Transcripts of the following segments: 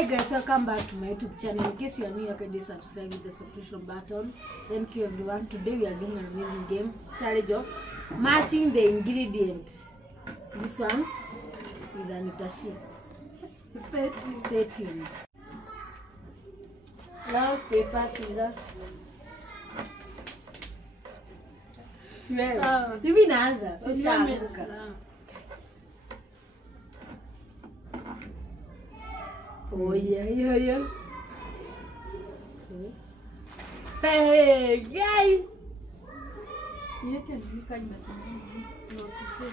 Hi guys, welcome back to my YouTube channel. In case you are new, you can subscribe with the subscription button. Thank you everyone. Today we are doing an amazing game challenge of matching the ingredient. This one's with Anitashi. Stay tuned. Now paper, scissors. Sawa. Hivi naanza. Oh yeah. Hey, guys. Yeke nika inasimama. No, tufe.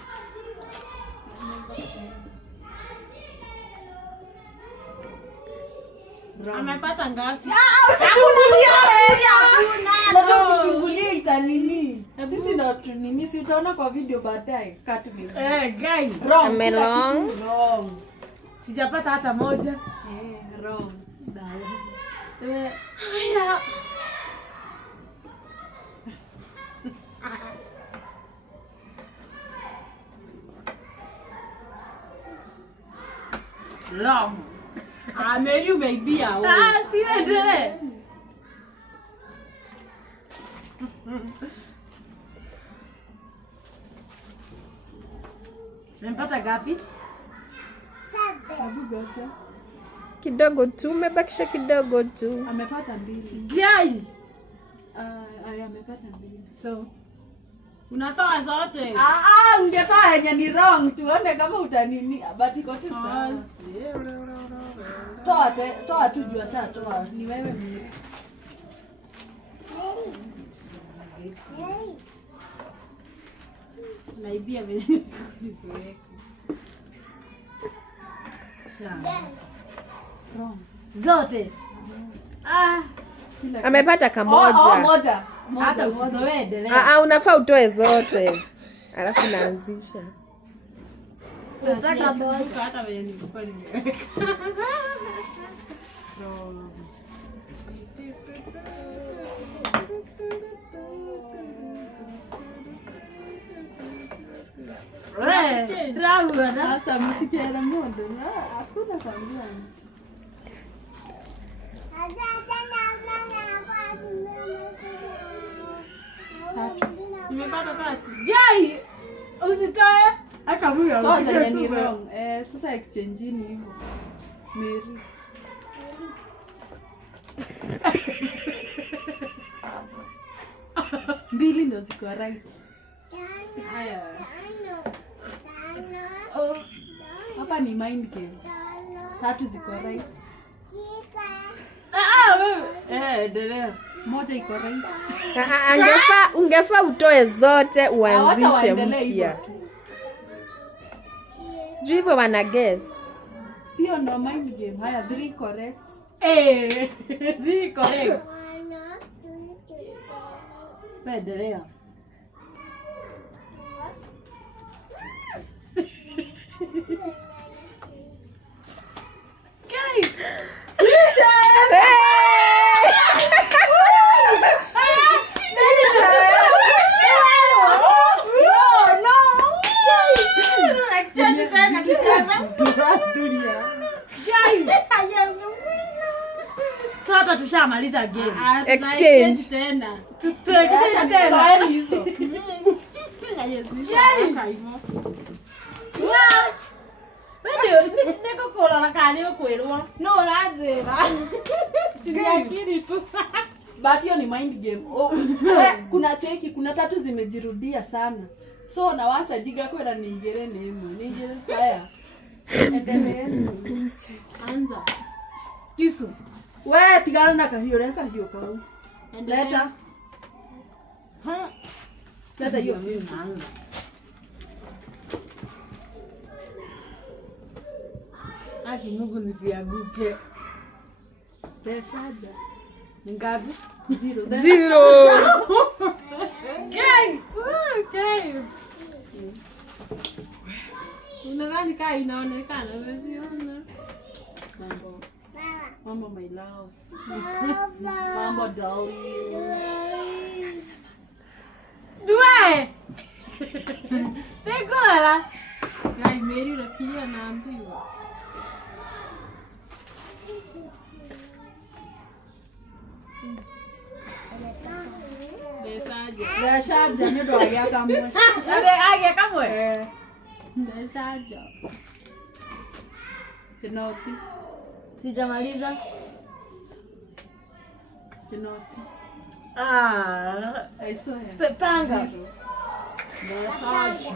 Amepata ngapi? Hakuna tuchungulie itanini. Sisi na tunini si utaona kwa video baadaye. Katu mimi. Guys. Wrong. Wrong. Sijapata hata moja. Wrong. Haya. Long. Mary umeibia wewe. Si endelee. Nimepata gapi? Kidogo tu, umebakisha kidogo tu. Amepata 2. Gai. Amepata 2. So, unatoa zote. Ungetoa yenye ni wrong tuone kama utanini but iko tu sawa. Toa tu jua toa. Ni wewe mimi. Naibia vile. Wrong. Zote. Amepata kamoja. Moja. Hata usitoe endelea. Unafaa utoe zote. Alafu naanzisha. Unataka moja hata vile nilikuwa nimeweka. Hata mtikiana moja. Hakuna kwambia. Nimepata 3. Jai. Usitoe. Hata huyo. Toa ni wrong. Sasa exchange ni hivyo. Mary. Mbili ndo ziko right. Haya. Hapa ni mind game. 3 ziko right. Endelea. Moja iko right. Ungefaa utoe zote uanzishe mpya. Juu hivyo wana guess. Sio ndo mind game. Haya 3 correct. 3 correct. Endelea. Guys. Sasa tushamaliza game. Exchange tena. Exchange tena. Hizo. Niko kola na kani okwelwa. No lazima. Siniakili tu. But hiyo ni mind game. Kuna cheki, kuna 3 zimejirudia sana. So na wasa jiga kwenda niigere nemo. Niigere haya. Endelea. Anza. Kisu. Wewe tigana na kahio reka hiyo kau. Leta. Leta hiyo kisu. Aki Mungu nisianguke. Beshaja. Ngapi? 0. Okay. Unadhani kaa inaonekana unaziona? Mambo my love. Mambo darling. Due. Tekola. Guys, Mary rafiki anaambiwa. Ndashaja nĩ ũndũ agĩa kamwe. Age kamwe. Ndashaja. Kinoti. Sijamaliza. Kinoti. I swear. Panga. Ndashaja.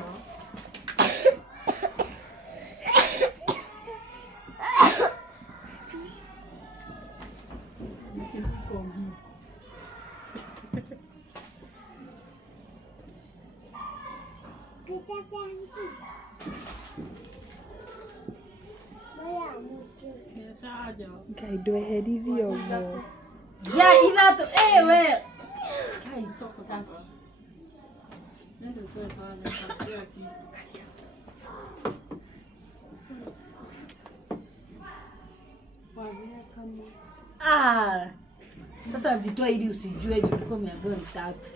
Ngaidweherithia ũguo. Ya ithatũ we. Kai toko tatu. Ndio kwa pale kwa kitu. Sasa zitoa ili usijue juu uko umeambiwa ni tatu.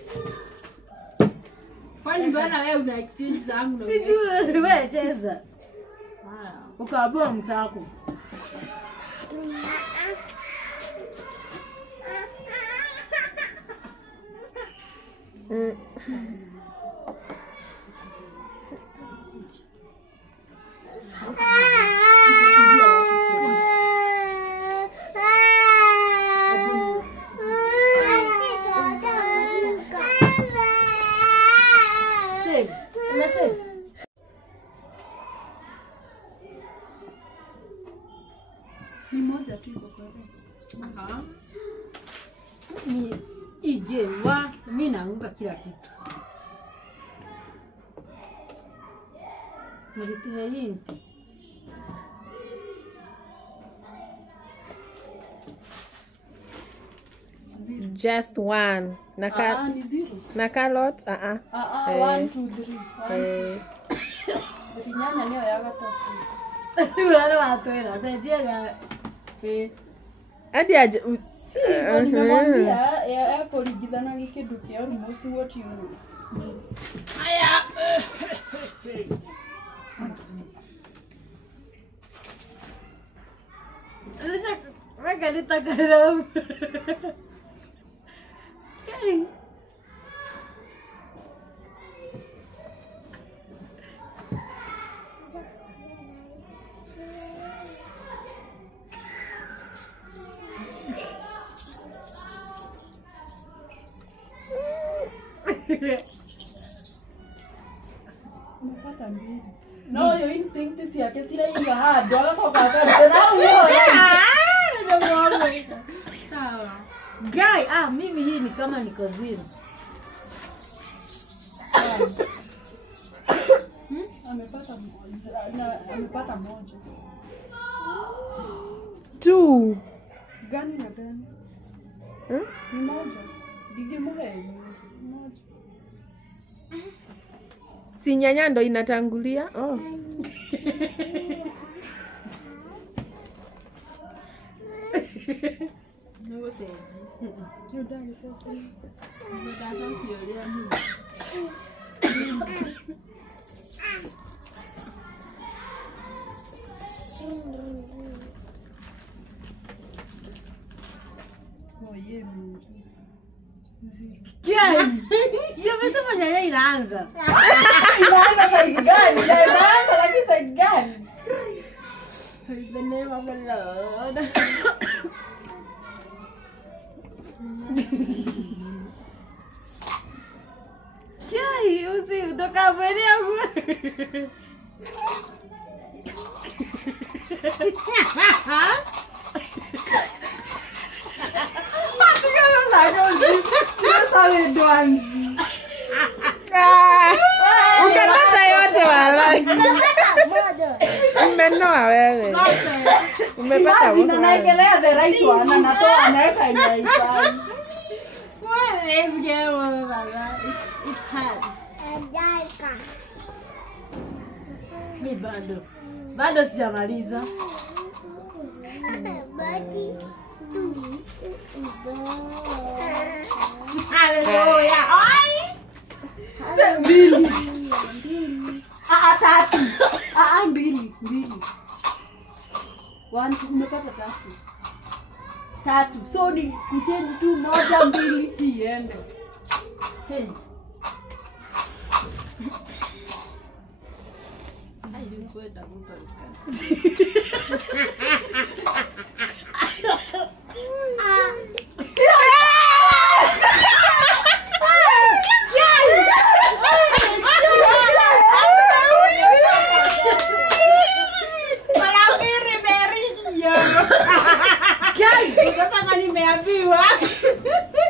Kwani mbona wewe una exchange zangu? Sijui wewe cheza. Ukaambiwa mtako. Ni moja tu iko correct. Mimi naanguka kila kitu. Nilitoa hinti. Just one. Ni zero. Na carrot? 1 2 3. Rinyanya niyo ya gatatu. Wale watu wena saidia Hadi aje nimemwambia ya kuligidhana ni kitu kia almost what you know. Aya. Weka nitakalo. Okay. Umepata mbili. No, your instinct si yake sira hiyo hard. Wakasoka kwa na hiyo ya. Sawa. Guy, mimi hii ni kama niko zero. Amepata moja. 2. Gani na gani? Ni moja. Digi moja. Moja. Si nyanya ndo inatangulia? Oh. Nugo seji. Ndani sasa. Nataka kuelea mimi. Yamesema nyanya inaanza. Inaanza side gani? Inaanza lakini side gani? The name of the Lord. Kai, usi utoka mbele yangu. Ukapata yote walai. Umenoa wewe. Umepata wote. Naekelea the right one na natoa anaweka in right one. What is game over? It's hard. Mi bado sijamaliza. Hallelujah. Mbili. Tatu. Mbili. 1 umepata tatu. So ni kuchange tu moja mbili iende. Change.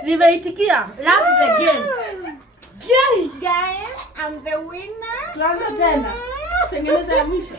Nimeitikia. Love the game. Guys, I'm the winner. Tuanze tena. Tengeneza ya mwisho.